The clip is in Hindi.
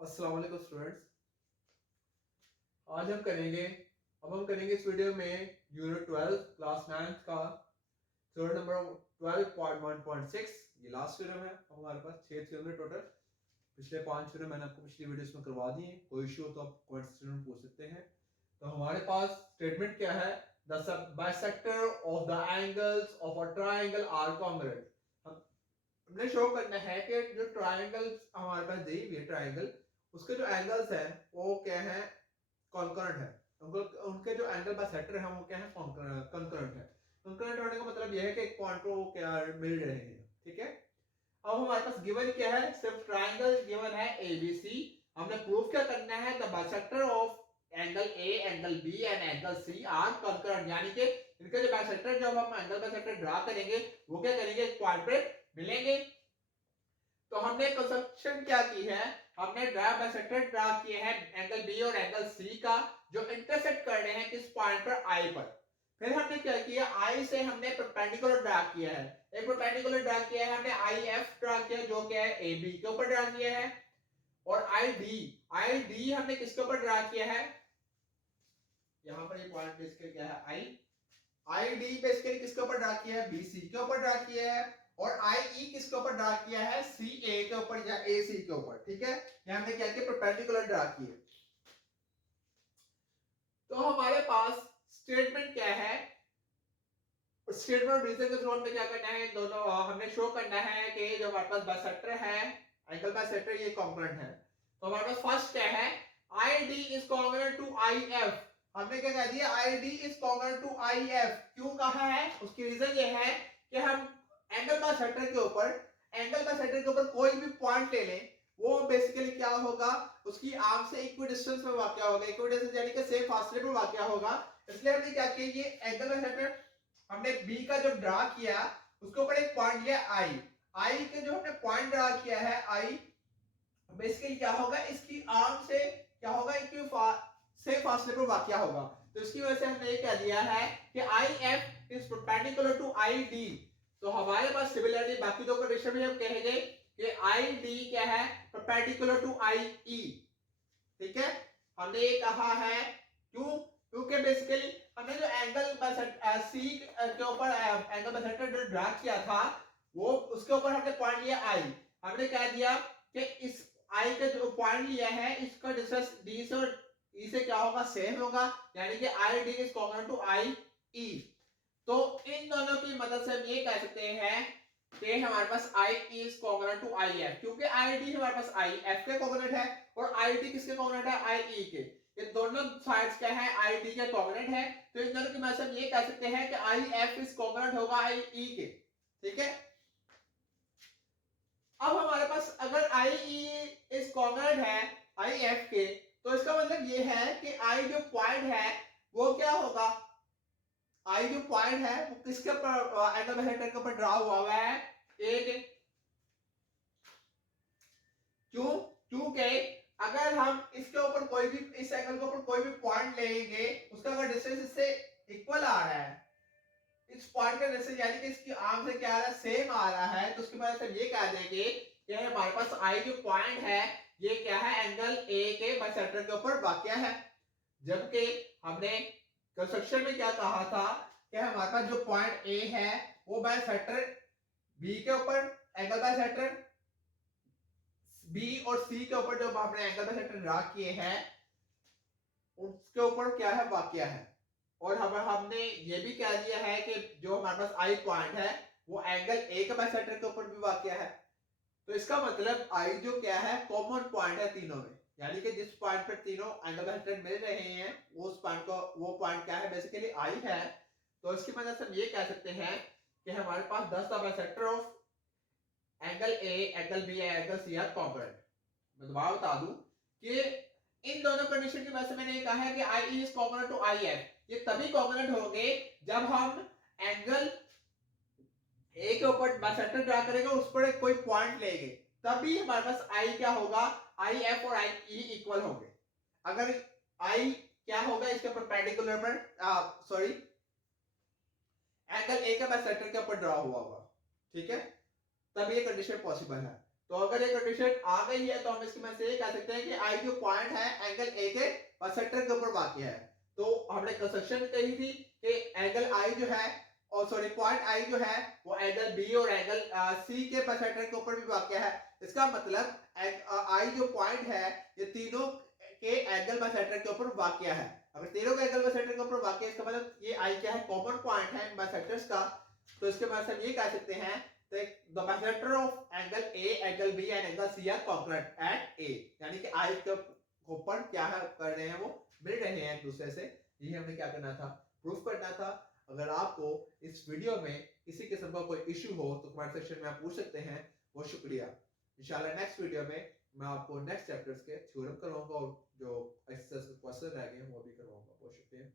अस्सलाम वालेकुम स्टूडेंट्स। आज हम करेंगे इस वीडियो में यूनिट 12 क्लास 9 का थ्योरम नंबर 12.1.6। ये लास्ट थ्योरम है। हमारे पास 6 थ्योरम है टोटल। पिछले 5 थ्योरम मैंने आपको पिछली वीडियोस में करवा दिए हैं। कोई इशू हो तो आप कमेंट सेक्शन में पूछ सकते हैं। तो हमारे पास स्टेटमेंट क्या है? The bisector of the angles of a triangle are congruent. हमने शो करना है कि जो ट्रायंगल हमारे पास दी हुई है ट्रायंगल, उसके जो एंगल्स हैं वो क्या है? कॉन्करेंट है। उनके जो एंगल बाइसेक्टर है वो क्या है? कॉन्करेंट है। कॉन्करेंट होने का मतलब यह है कि एक पॉइंट को क्या मिल रहे हैं। ठीक है। अब हमारे पास गिवन क्या है? सिर्फ ट्रायंगल गिवन है ABC। हमने प्रूफ क्या करना है? The bisector of angle A, angle B and angle C are concurrent, यानी कि इनके जो बाइसेक्टर, जब हम एंगल बाइसेक्टर ड्रा करेंगे वो क्या करेंगे? एक पॉइंट पे मिलेंगे। तो हमने कंस्ट्रक्शन क्या की है? हमने बाइसेक्टर ड्रा किए हैं एंगल बी और एंगल सी का, जो इंटरसेक्ट कर रहे हैं किस पॉइंट पर? आई पर। फिर हमने क्या किया? आई से हमने परपेंडिकुलर ड्रा किया है। एक परपेंडिकुलर ड्रा किया है हमने आई एफ ड्रा किया, जो क्या है? ए बी के ऊपर ड्रा किया है। और आई डी हमने किसके ऊपर ड्रा किया है? यहां पर ये पॉइंट बेसिकली क्या है? आई डी बेसिकली किसके ऊपर ड्रा किया है? बी सी के ऊपर ड्रा किया है। और आई ई किसके ऊपर ड्रा किया है? सी ए के ऊपर या ए सी के ऊपर। ठीक है। यहां हमने क्या किया? परपेंडिकुलर ड्रा किए। तो हमारे पास स्टेटमेंट क्या है? स्टेटमेंट रीजन के थ्रू में क्या करना है? दोनों हमने शो करना है कि जो हमारे पास बाइसेक्टर है, एंगल बाइसेक्टर, ये कॉन्ग्रुएंट है। तो हमारे पास फर्स्ट क्या है? I D is congruent to I F. हमने क्या कह दिया? I D is congruent to I F. क्यों कहा है? उसकी रीजन ये है कि हम एंगल बाइसेक्टर के ऊपर कोई भी पॉइंट ले लें, वो बेसिकली क्या होगा? उसकी आर्म से इक्वी डिस्टेंस में वाकया होगा। इक्वी डिस्टेंस यानी कि सेम फासले पर वाकया होगा। इसलिए हमने क्या किया? ये एंगल बाइसेक्टर हमने बी का जब ड्रा किया, उसके ऊपर एक पॉइंट लिया आई के जो हमने पॉइंट ड्रा किया है आई, बेसिकली क्या होगा? इसकी आर्म से क्या होगा? से फासले पर वाकया होगा। तो इसकी वजह से हमने ये कह दिया है कि I F is perpendicular to I D. तो हमारे पास सिमिलरली बाकी दो कंडीशन में हम कहेंगे कि आई डी क्या है? परपेंडिकुलर टू आई ई। ठीक है। हमने ये कहा है क्यों? क्योंकि बेसिकली हमने जो एंगल बाइसेक्टर सी के ऊपर एंगल बाइसेक्टर जो ड्रा किया था, वो उसके ऊपर हमने पॉइंट लिया आई। हमने कह दिया कि इस आई का जो पॉइंट लिया है, इसका डिस्टेंस डी से और ई से क्या होगा? सेम होगा, यानी कि I D is common to I E. तो इन दोनों की मदद से हम ये कह सकते हैं कि हमारे पास I is common to I F, क्योंकि आई डी हमारे पास आई एफ के कॉम्पोनेंट है और आई डी किसके कॉम्पोनेंट है? आई ई के। ये दोनों साइड्स क्या है? आई डी के कॉम्पोनेंट है। तो इन दोनों की मदद से हम ये कह सकते हैं कि आई एफ इज कॉम्पोनेंट होगा आई ई के। ठीक है। अब हमारे पास अगर आई ई इज कॉम्पोनेंट है आई एफ के, तो इसका मतलब ये है कि आई जो पॉइंट है वो क्या होगा? आई जो पॉइंट है वो किसके ऊपर? एंगल बाइसेक्टर के ऊपर ड्रा हुआ है? ए के। क्यों? क्योंकि अगर हम इसके ऊपर कोई भी, इस एंगल के ऊपर कोई भी पॉइंट लेंगे, उसका अगर डिस्टेंस इससे इक्वल आ रहा है, इस पॉइंट का डिस्टेंस यानी कि इसकी आर्म से क्या आ रहा है? सेम आ रहा है, तो उसके बाद हम ये कह देंगे कि हमारे पास आई जो पॉइंट है ये क्या है? एंगल ए के बाइसेक्टर के ऊपर वाकया है। जबकि हमने कंस्ट्रक्शन में क्या कहा था कि हमारे पास जो पॉइंट ए है वो बाइसेक्टर बी के ऊपर, एंगल बाइसेक्टर बी और सी के ऊपर जो हमने एंगल बाइसेक्टर ड्रा किए हैं उसके ऊपर क्या है? वाकया है। और हमने ये भी कह दिया है कि जो हमारे पास आई पॉइंट है वो एंगल ए के बाइसेक्टर के ऊपर भी वाकया है। तो इसका मतलब आई जो क्या है? कॉमन पॉइंट है तीनों में, यानी कि जिस पॉइंट पर तीनों एंगल बाइसेक्टर मिल रहे हैं वो उस पॉइंट को, वो पॉइंट क्या है? बेसिकली आई है। तो इसकी वजह से हम ये कह सकते हैं कि हमारे पास 10 the bisector of angle A, angle B, angle C are congruent. मैं दोबारा बता दूं कि इन दोनों कंडीशन की वजह से मैंने कहा है कि I is common to I F. ये तभी कॉमन होंगे जब हम एंगल ए के ऊपर बाइसेक्टर ड्रा करेंगे, उस पर कोई पॉइंट लेंगे, तभी हमारे पास आई क्या होगा? आई एफ और आई ई इक्वल होंगे। अगर आई क्या होगा? इसके परपेंडिकुलर पर सॉरी एंगल ए के बाइसेक्टर के ऊपर ड्रा हुआ होगा। ठीक है। तब ये कंडीशन पॉसिबल है। तो अगर ये कंडीशन आ गई है तो हम इसके में से कह सकते हैं कि आई जो पॉइंट है एंगल ए के बाइसेक्टर के ऊपर वाक़ है। तो हमने कंस्ट्रक्शन कही थी कि एंगल आई जो है और सॉरी पॉइंट आई जो है वो एंगल बी और एंगल सी के बाइसेक्टर के ऊपर भी वाक़ है। इसका मतलब आई जो पॉइंट है ये तीनों के एंगल बाइसेक्टर के ऊपर वाक़ है। अगर तीनों के एंगल बाइसेक्टर के ऊपर वाक़ है इसका मतलब ये आई क्या है, कॉमन पॉइंट है इन बाइसेक्टर्स का। तो इसके बाद हम ये कह सकते हैं the bisector of angle A, angle B and angle C are congruent at A, यानी कि I के ऊपर क्या है कर रहे हैं वो मिल रहे हैं एक दूसरे से। ये हमें क्या करना था, प्रूफ करना था। अगर आपको इस वीडियो में किसी किस्म का कोई इशू हो तो कमेंट सेक्शन में आप पूछ सकते हैं। बहुत शुक्रिया। इंशाल्लाह नेक्स्ट वीडियो में मैं आपको नेक्स्ट चैप्टर्स के थ्योरम करवाऊंगा और जो एक्सरसाइज क्वेश्चन रह गए वो भी करवाऊंगा। बहुत शुक्रिया।